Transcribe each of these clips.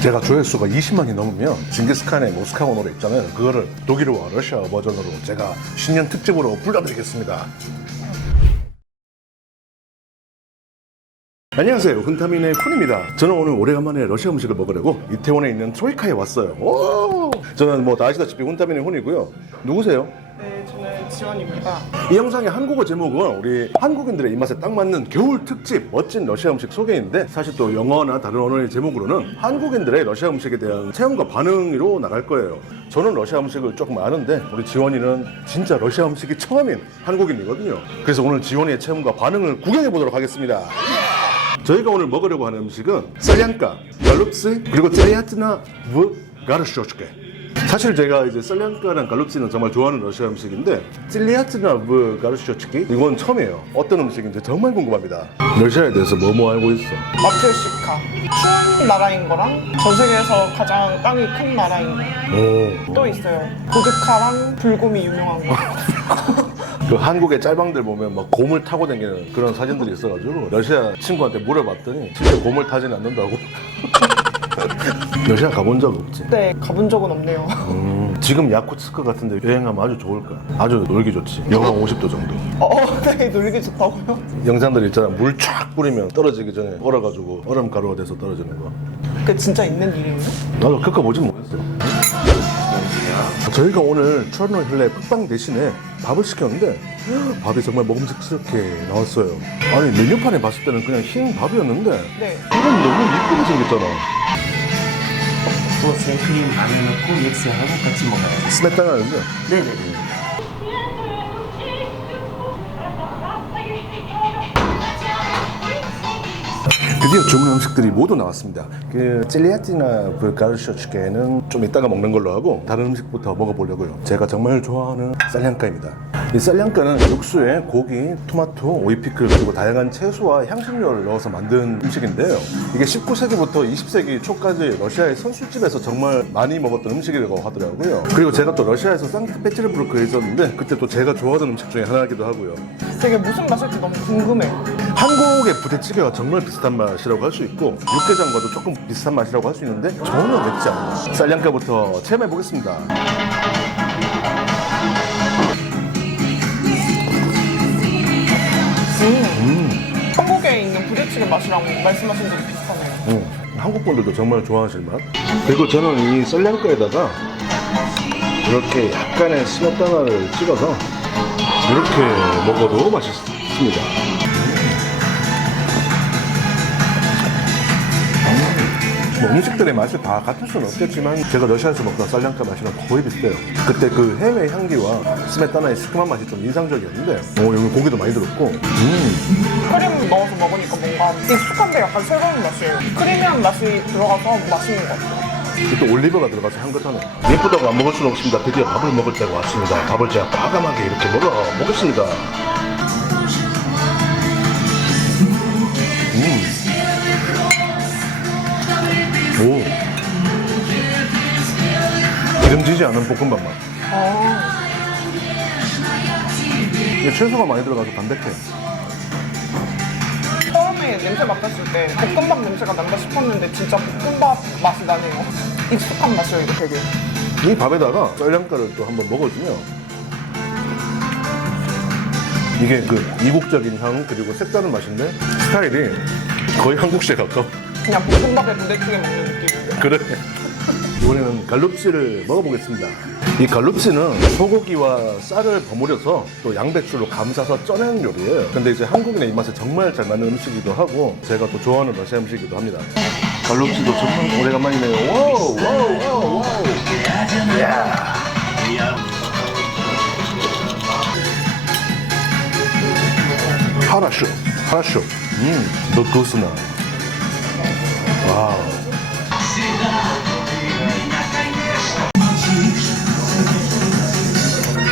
제가 조회수가 20만이 넘으면 징기스칸의 모스카고 노래 있잖아요. 그거를 독일어와 러시아어 버전으로 제가 신년 특집으로 불러드리겠습니다. 안녕하세요, 훈타민의 쿤입니다. 저는 오늘 오래간만에 러시아 음식을 먹으려고 이태원에 있는 트로이카에 왔어요. 오! 저는 뭐 다 아시다시피 훈타민의 훈이고요. 누구세요? 네, 저는 지원입니다. 이 영상의 한국어 제목은 우리 한국인들의 입맛에 딱 맞는 겨울 특집 멋진 러시아 음식 소개인데, 사실 또 영어나 다른 언어의 제목으로는 한국인들의 러시아 음식에 대한 체험과 반응으로 나갈 거예요. 저는 러시아 음식을 조금 아는데 우리 지원이는 진짜 러시아 음식이 처음인 한국인이거든요. 그래서 오늘 지원이의 체험과 반응을 구경해 보도록 하겠습니다. 저희가 오늘 먹으려고 하는 음식은 썰량가, 갈룹스, 그리고 찌리아트나 브 가르쇼츠케. 사실 제가 이제 썰량가랑 갈룹스는 정말 좋아하는 러시아 음식인데, 찔리아트나 브 가르쇼츠키 이건 처음이에요. 어떤 음식인지 정말 궁금합니다. 러시아에 대해서 뭐 알고 있어? 마트요시카. 추운 나라인 거랑 전 세계에서 가장 땅이 큰 나라인 거. 또 있어요. 보드카랑 불곰이 유명한 거. 그 한국의 짤방들 보면 막 곰을 타고 다니는 그런 사진들이 있어가지고 러시아 친구한테 물어봤더니 진짜 곰을 타지는 않는다고. 러시아 가본 적 없지? 네, 가본 적은 없네요. 지금 야쿠츠크 같은 데 여행하면 아주 좋을 거야. 아주 놀기 좋지. 영하 50도 정도. 네, 놀기 좋다고요? 영상들 있잖아. 물 쫙 뿌리면 떨어지기 전에 얼어가지고 얼음 가루가 돼서 떨어지는 거. 그게 진짜 있는 일이에요? 나도 그거 보진 못했어요. 저희가 오늘 추어노 힐레 흑방 대신에 밥을 시켰는데 밥이 정말 먹음직스럽게 나왔어요. 아니 메뉴판에 봤을 때는 그냥 흰 밥이었는데 네. 이건 너무 이쁘게 생겼잖아. 생크림 안에 넣고 믹스하고 같이 먹어요. 스메타나인데 네네네. 드디어 주문 음식들이 모두 나왔습니다. 그 찔리아티나 그 가르쇼츠케는 좀 이따가 먹는 걸로 하고 다른 음식부터 먹어보려고요. 제가 정말 좋아하는 쌀량가입니다. 이 쌀량가는 육수에 고기, 토마토, 오이피클 그리고 다양한 채소와 향신료를 넣어서 만든 음식인데요. 이게 19세기부터 20세기 초까지 러시아의 선술집에서 정말 많이 먹었던 음식이라고 하더라고요. 그리고 제가 또 러시아에서 상트페테르부르크에 있었는데 그때 또 제가 좋아하던 음식 중에 하나이기도 하고요. 되게 무슨 맛일지 너무 궁금해요. 한국의 부대찌개와 정말 비슷한 맛이라고 할 수 있고 육개장과도 조금 비슷한 맛이라고 할 수 있는데 전혀 맵지 않아요. 쌀량가부터 체험해 보겠습니다. 한국에 있는 부대찌개 맛이랑 말씀하신 대로 비슷하네요. 한국 분들도 정말 좋아하실 맛. 그리고 저는 이 쌀량가에다가 이렇게 약간의 스메타나를 찍어서 이렇게 먹어도 맛있습니다. 뭐 음식들의 맛이 다 같을 수는 없겠지만 제가 러시아에서 먹던 쌀량가 맛이랑 거의 비슷해요. 그때 그 햄의 향기와 스메타나의 시큼한 맛이 좀 인상적이었는데 여기 고기도 많이 들었고 크림 넣어서 먹으니까 뭔가 익숙한데 약간 새로운 맛이에요. 크리미한 맛이 들어가서 맛있는 것 같아요. 또 올리브가 들어가서 향긋하네. 예쁘다고 안 먹을 수는 없습니다. 드디어 밥을 먹을 때가 왔습니다. 밥을 제가 과감하게 이렇게 먹겠습니다. 오, 기름지지 않은 볶음밥 맛. 이게 채소가 많이 들어가서 담백해. 처음에 냄새 맡았을 때 볶음밥 냄새가 난다 싶었는데 진짜 볶음밥 맛이 나네요. 익숙한 맛이에요, 이거 되게. 이 밥에다가 쌀량가를 또 한번 먹어주면 이게 그 이국적인 향 그리고 색다른 맛인데 스타일이 거의 한국식에 가까워. 그냥 볶음밥에 부대찌개 먹는 느낌이에요. 그래. 이번에는 갈룹치를 먹어보겠습니다. 이 갈룹치는 소고기와 쌀을 버무려서 또 양배추로 감싸서 쪄낸 요리예요. 근데 이제 한국인의 입맛에 정말 잘 맞는 음식이기도 하고 제가 또 좋아하는 러시아 음식이기도 합니다. 갈룹치도 정말 오래간만이네요. 와우 와우 와우 와우. 이야. 하라쇼 하라쇼. 너 구스나. 와우.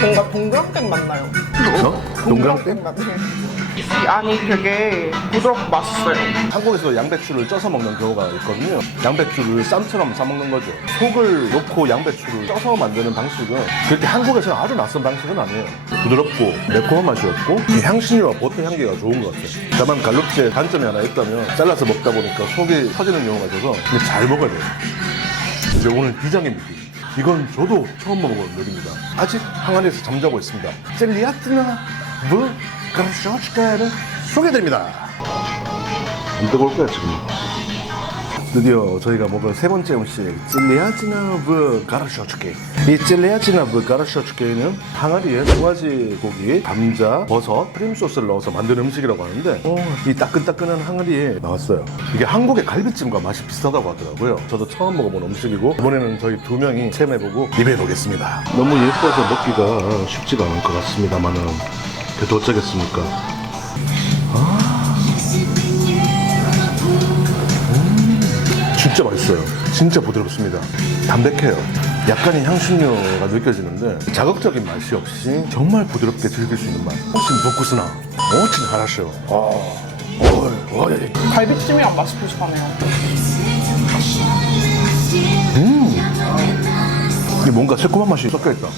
뭔가 동그랑땡 맛나요. 동그랑땡? 맛. 이 안이 되게 부드럽고 맛있어요. 한국에서 양배추를 쪄서 먹는 경우가 있거든요. 양배추를 쌈처럼 싸먹는 거죠. 속을 넣고 양배추를 쪄서 만드는 방식은 그렇게 한국에서는 아주 낯선 방식은 아니에요. 부드럽고 매콤한 맛이었고 이 향신료와 버터 향기가 좋은 것 같아요. 다만 갈롭치의 단점이 하나 있다면 잘라서 먹다 보니까 속이 터지는 경우가 있어서 근데 잘 먹어야 돼요. 이제 오늘 비장의 무기. 이건 저도 처음 먹어보는 요리입니다. 아직 항아리에서 잠자고 있습니다. 젤리아트나 브 가르쇼치카를 소개드립니다. 안 뜨거울 거야 지금. 드디어 저희가 먹을 세 번째 음식 찔리아지나 브 가르쇼츠케. 이 찔리아지나 브 가르쇼츠케는 항아리에 송아지 고기, 감자, 버섯, 크림 소스를 넣어서 만든 음식이라고 하는데 이 따끈따끈한 항아리에 나왔어요. 이게 한국의 갈비찜과 맛이 비슷하다고 하더라고요. 저도 처음 먹어본 음식이고 이번에는 저희 두 명이 체험해보고 리뷰해보겠습니다. 너무 예뻐서 먹기가 쉽지가 않을 것 같습니다만은 그래도 어쩌겠습니까. 진짜 맛있어요. 진짜 부드럽습니다. 담백해요. 약간의 향신료가 느껴지는데 자극적인 맛이 없이 정말 부드럽게 즐길 수 있는 맛. 훨씬 먹고스나 훨씬 하라쇼. 갈비찜이랑 맛이 비슷하네요. 이게 뭔가 새콤한 맛이 섞여있다.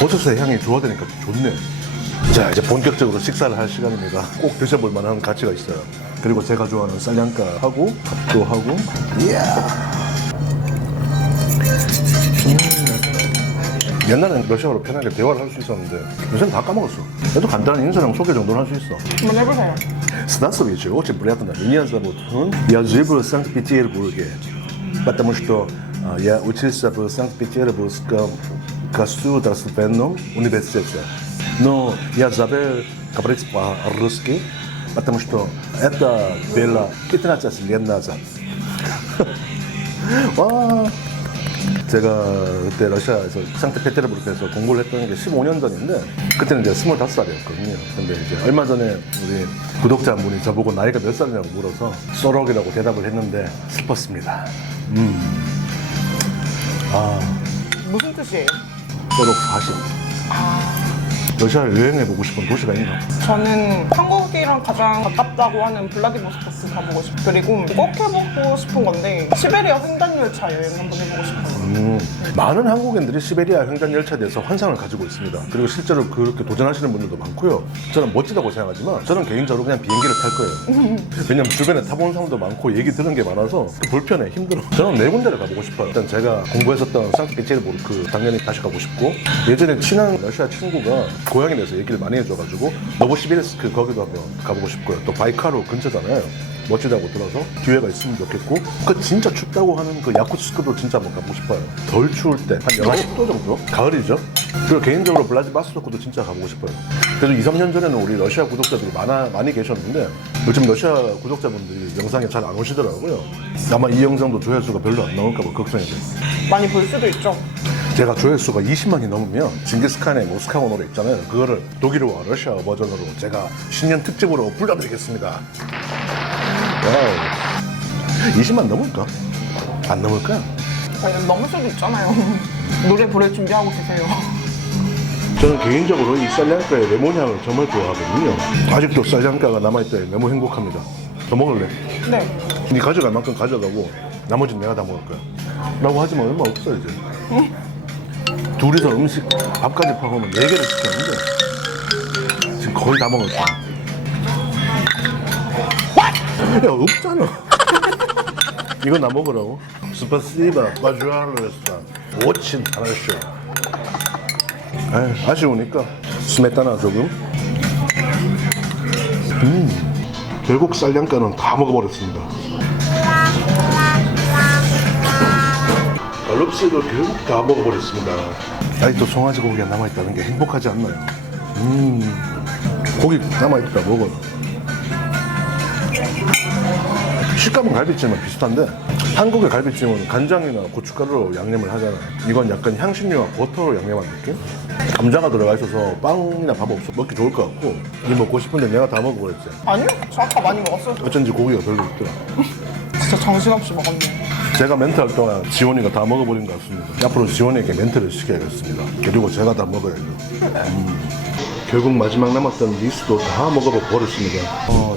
버섯의 향이 조화되니까 좋네. 자, 이제 본격적으로 식사를 할 시간입니다. 꼭 드셔볼 만한 가치가 있어요. 그리고 제가 좋아하는 쌀량가하고 밥도 하고. 이야. 옛날엔 러시아어로 편하게 대화를 할 수 있었는데 요새는 다 까먹었어. 그래도 간단한 인사랑 소개 정도는 할 수 있어. 한번 해보세요. Здравствуйте, очень приятно. Меня зовут Хун. Я живу в Санкт-Петербурге, потому что я учился в Санкт-Петербургском государственном университете. Но я забыл говорить по-русски, потому что это было 15 лет назад. 와. 제가 그때 러시아에서 상트페테르부르크에서 공부를 했던 게 15년 전인데 그때는 이제 25살이었거든요. 근데 이제 얼마 전에 우리 구독자 한 분이 저보고 나이가 몇 살이냐고 물어서 쏘록이라고 대답을 했는데 슬펐습니다. 무슨 뜻이에요? 쏘록 40. 러시아를 여행해보고 싶은 도시가 있나? 저는 한국이랑 가장 가깝다고 하는 블라디보스토크 가보고 싶고 그리고 꼭 해보고 싶은 건데 시베리아 횡단열차 여행 한번 해보고 싶어요. 많은 한국인들이 시베리아 횡단열차에 대해서 환상을 가지고 있습니다. 그리고 실제로 그렇게 도전하시는 분들도 많고요. 저는 멋지다고 생각하지만 저는 개인적으로 그냥 비행기를 탈 거예요. 왜냐면 주변에 타본 사람도 많고 얘기 들은 게 많아서 불편해, 힘들어. 저는 네 군데를 가보고 싶어요. 일단 제가 공부했었던 상트페테르부르크 당연히 다시 가고 싶고 예전에 친한 러시아 친구가 고향에 대해서 얘기를 많이 해줘가지고 노보시비르스크 거기도 한번 가보고 싶고요. 또 바이카루 근처잖아요. 멋지다고 들어서 기회가 있으면 좋겠고 그 진짜 춥다고 하는 그 야쿠츠크도 진짜 한번 가보고 싶어요. 덜 추울 때 한 10도 정도? 가을이죠. 그리고 개인적으로 블라디보스토크도 진짜 가보고 싶어요. 그래도 2, 3년 전에는 우리 러시아 구독자들이 많이 계셨는데 요즘 러시아 구독자분들이 영상에 잘 안 오시더라고요. 아마 이 영상도 조회수가 별로 안 나올까 봐 걱정이 돼요. 많이 볼 수도 있죠. 제가 조회수가 20만이 넘으면 징기스칸의 모스카오 노래 있잖아요. 그거를 독일어와 러시아어 버전으로 제가 신년 특집으로 불러드리겠습니다. 와우. 20만 넘을까? 안 넘을까? 아니, 넘을 수도 있잖아요. 노래 부를 준비하고 계세요. 저는 개인적으로 이 쌀량가의 레몬 향을 정말 좋아하거든요. 아직도 쌀량가가 남아있다니 너무 행복합니다. 더 먹을래? 네. 네 가져갈 만큼 가져가고 나머지는 내가 다 먹을 거야. 라고 하지만 얼마 없어 이제. 둘이서 음식 밥까지 파고는 4개를 시켰는데 지금 거의 다 먹었어. 야 없잖아. 이거 나 먹으라고? 스파시바 바주알레스타 오친 하나쇼. 아쉬우니까 스메타나 조금. 결국 쌀량가는 다 먹어버렸습니다. 얼룩스도 결국 다 먹어버렸습니다. 아직도 송아지 고기가 남아있다는 게 행복하지 않나요? 고기 남아있다 먹어. 식감은 갈비찜은 비슷한데 한국의 갈비찜은 간장이나 고춧가루로 양념을 하잖아요. 이건 약간 향신료와 버터로 양념한 느낌? 감자가 들어가 있어서 빵이나 밥 없어 먹기 좋을 것 같고 이 먹고 싶은데 내가 다 먹어버렸지. 아니요, 저 아까 많이 먹었어요. 어쩐지 고기가 별로 없더라. 진짜 정신없이 먹었네요. 제가 멘트 할 동안 지원이가 다 먹어버린 것 같습니다. 앞으로 지원이에게 멘트를 시켜야겠습니다. 그리고 제가 다 먹어야죠. 결국 마지막 남았던 리스도 다 먹어볼 버렸습니다.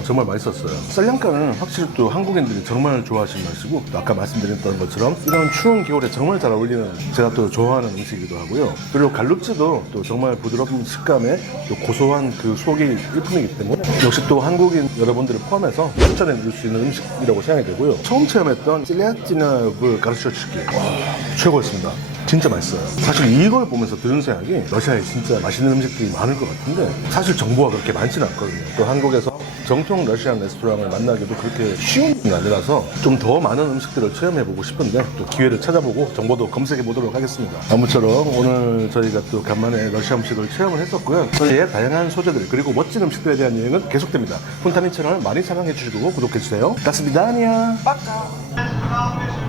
정말 맛있었어요. 쌀량가는 확실히 또 한국인들이 정말 좋아하시는 맛이고 또 아까 말씀드렸던 것처럼 이런 추운 겨울에 정말 잘 어울리는 제가 또 좋아하는 음식이기도 하고요. 그리고 갈루치도 또 정말 부드러운 식감에 또 고소한 그 속이 일품이기 때문에 역시 또 한국인 여러분들을 포함해서 추천해 줄 수 있는 음식이라고 생각이 되고요. 처음 체험했던 찔리아찌나브 가르쳐주기 최고였습니다. 진짜 맛있어요. 사실 이걸 보면서 드는 생각이 러시아에 진짜 맛있는 음식들이 많을 것 같은데 사실 정보가 그렇게 많지는 않거든요. 또 한국에서 정통 러시안 레스토랑을 만나기도 그렇게 쉬운 게 아니라서 좀 더 많은 음식들을 체험해보고 싶은데 또 기회를 찾아보고 정보도 검색해보도록 하겠습니다. 아무쪼록 오늘 저희가 또 간만에 러시아 음식을 체험을 했었고요. 저희의 다양한 소재들 그리고 멋진 음식들에 대한 여행은 계속됩니다. 푼타민 채널 많이 사랑해주시고 구독해주세요. 따스비다니야. 빠까.